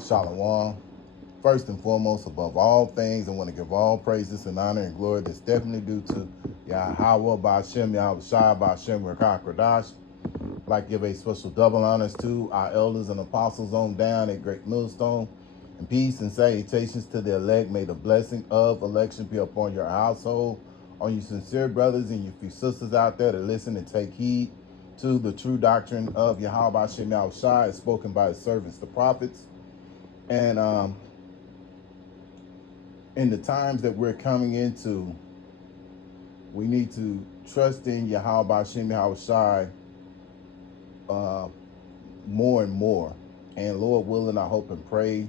Shalom. First and foremost, above all things, I want to give all praises and honor and glory that's definitely due to YAHAWAH BAHASHAM YAHAWASHI Kradash. I'd like to give a special double honors to our elders and apostles on down at Great Millstone. And peace and salutations to the elect. May the blessing of election be upon your household, on you sincere brothers and your few sisters out there to listen and take heed to the true doctrine of Yahawah Bahashem Yahawashi as spoken by his servants, the prophets. And in the times that we're coming into, we need to trust in Yahawah Bahashem Yahawashi more and more. And Lord willing, I hope and pray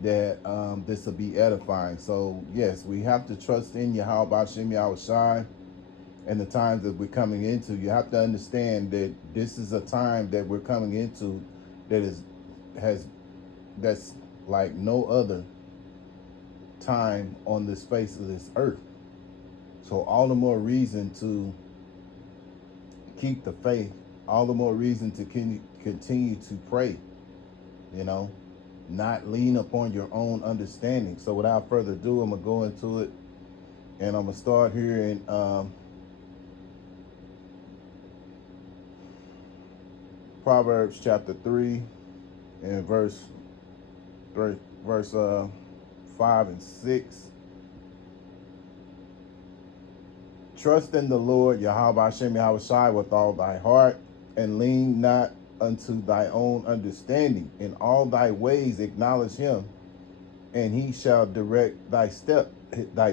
that this will be edifying. So yes, we have to trust in Yahawah Bahashem Yahawashi and the times that we're coming into. You have to understand that this is a time that we're coming into that's like no other time on this face of this earth. So all the more reason to keep the faith, all the more reason to continue to pray, not lean upon your own understanding. So without further ado, I'm gonna go into it, and I'm gonna start here in Proverbs chapter 3 and verse 5 and 6. Trust in the Lord Yahawah Bahashem Yahawashi with all thy heart, and lean not unto thy own understanding. In all thy ways acknowledge him, and he shall direct thy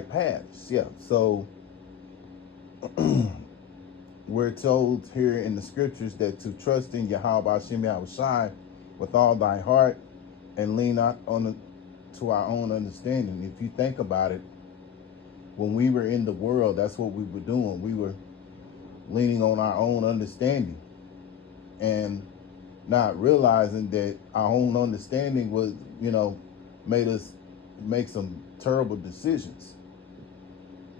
paths. Yeah, so we're told here in the scriptures that to trust in Yahawah Bahashem Yahawashi with all thy heart, and lean not to our own understanding. If you think about it, when we were in the world, that's what we were doing. We were leaning on our own understanding and not realizing that our own understanding was, made us make some terrible decisions.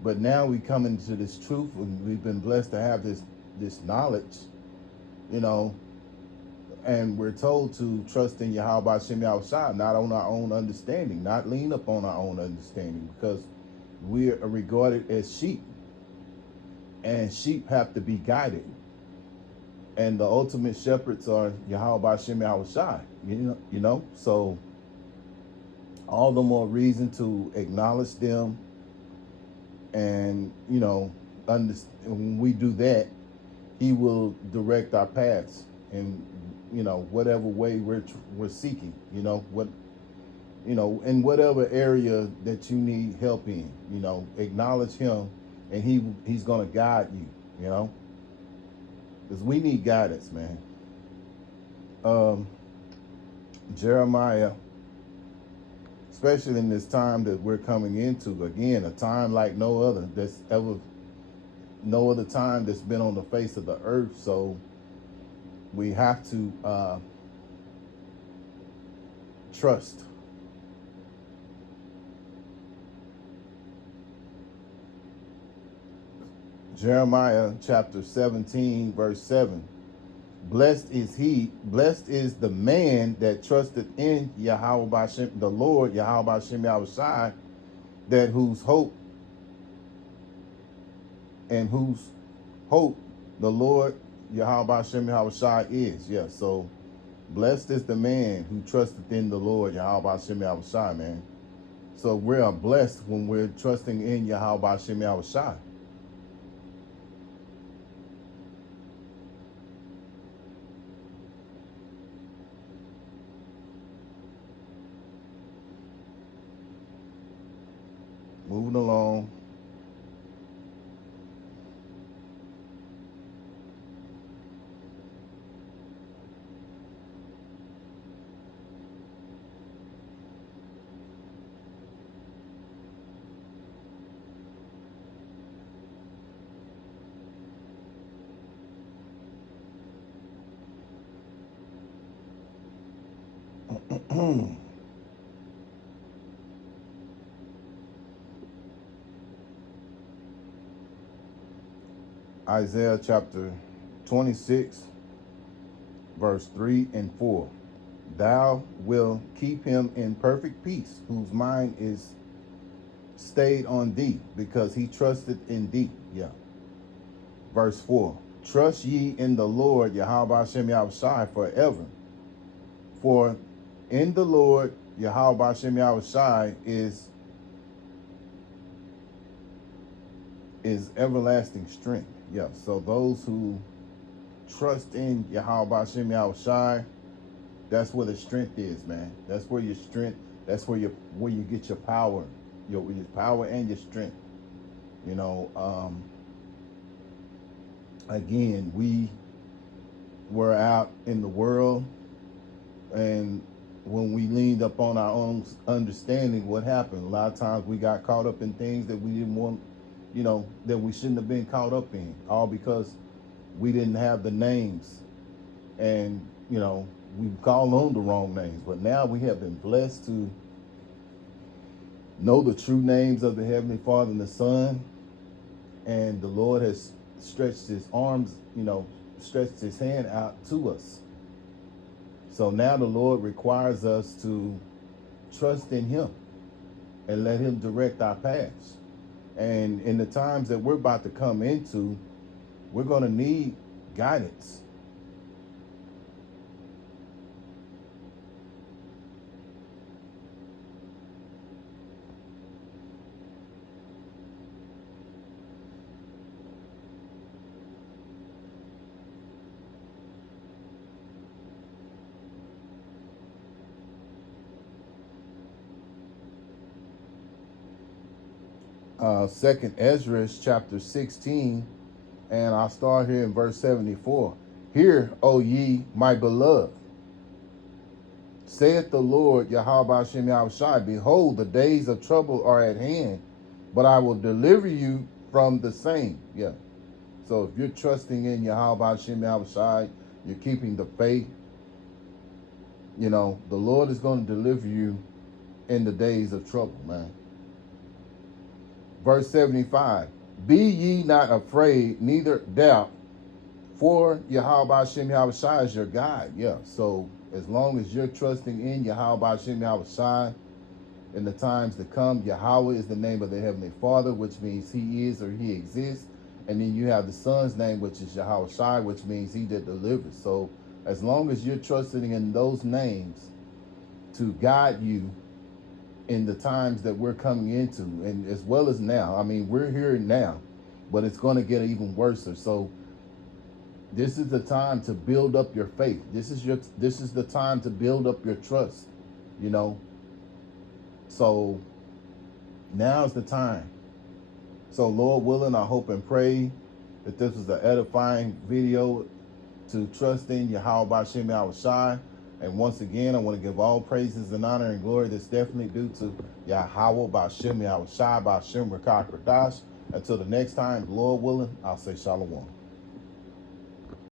But now we come into this truth, and we've been blessed to have this knowledge, and we're told to trust in Yahawah Bahashem Yahawashi, not on our own understanding, not lean upon our own understanding, because we are regarded as sheep, and sheep have to be guided. And the ultimate shepherds are Yahawah Bahashem Yahawashi, so all the more reason to acknowledge them. And, when we do that, he will direct our paths in, whatever way we're seeking, in whatever area that you need help in, acknowledge him, and he's going to guide you, because we need guidance, man. Jeremiah, especially in this time that we're coming into, again, a time like no other time that's been on the face of the earth. So we have to trust. Jeremiah chapter 17, verse 7. Blessed is the man that trusteth in Yahawah Bahashem, the Lord Yahawah Bahashem Yahawashi, that whose hope the Lord Yahawah Bahashem Yahawashi is. Yeah, so blessed is the man who trusteth in the Lord Yahawah Bahashem Yahawashi, man. So we are blessed when we're trusting in Yahawah Bahashem Yahawashi. Moving along. Isaiah chapter 26, verse 3 and 4. thou will keep him in perfect peace, whose mind is stayed on thee, because he trusted in thee. Yeah. Verse 4. Trust ye in the Lord, Yahawah Bahashem Yahawashi, forever. For in the Lord, Yahawah Bahashem Yahawashi, is everlasting strength. Yeah. So those who trust in Yahawah Bahashem Yahawashi, that's where the strength is, man. That's where your strength, that's where you get your power, your power and your strength. You know, again, we were out in the world, and when we leaned up on our own understanding, what happened? A lot of times we got caught up in things that we didn't want, you know, that we shouldn't have been caught up in, all because we didn't have the names, and, you know, we called on the wrong names. But now we have been blessed to know the true names of the Heavenly Father and the Son, and the Lord has stretched his arms, you know, stretched his hand out to us. So now the Lord requires us to trust in him and let him direct our paths. And in the times that we're about to come into, we're going to need guidance. Second Ezra chapter 16, and I'll start here in verse 74. Hear, O ye my beloved, saith the Lord Yahawah Bahashem Yahawashi, behold, the days of trouble are at hand, but I will deliver you from the same. Yeah. So if you're trusting in Yahawah Bahashem Yahawashi, you're keeping the faith, you know, the Lord is going to deliver you in the days of trouble, man. Verse 75, be ye not afraid, neither doubt, for Yahawah Bahashem Yahawashi is your guide. Yeah, so as long as you're trusting in Yahawah Bahashem Yahawashi in the times to come, Yahweh is the name of the Heavenly Father, which means he is or he exists. And then you have the Son's name, which is Yahawashi, which means he that delivers. So as long as you're trusting in those names to guide you in the times that we're coming into, and as well as now. I mean, we're here now, but it's going to get even worse. So this is the time to build up your faith. This is the time to build up your trust, you know. So now's the time. So Lord willing, I hope and pray that this was an edifying video to trust in Yahawah Bahashem Yahawashi. And once again, I want to give all praises and honor and glory that's definitely due to YAHAWAH BAHASHAM YAHAWASHI BAHASHAM RAKAH KADASH. Until the next time, Lord willing, I'll say shalom.